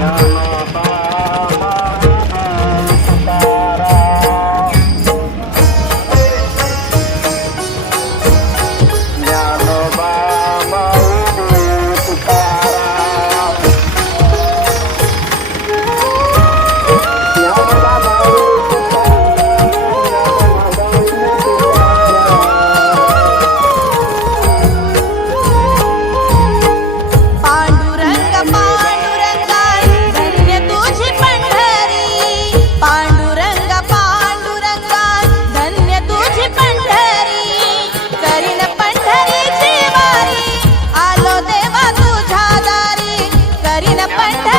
家 பண்ண பண்ண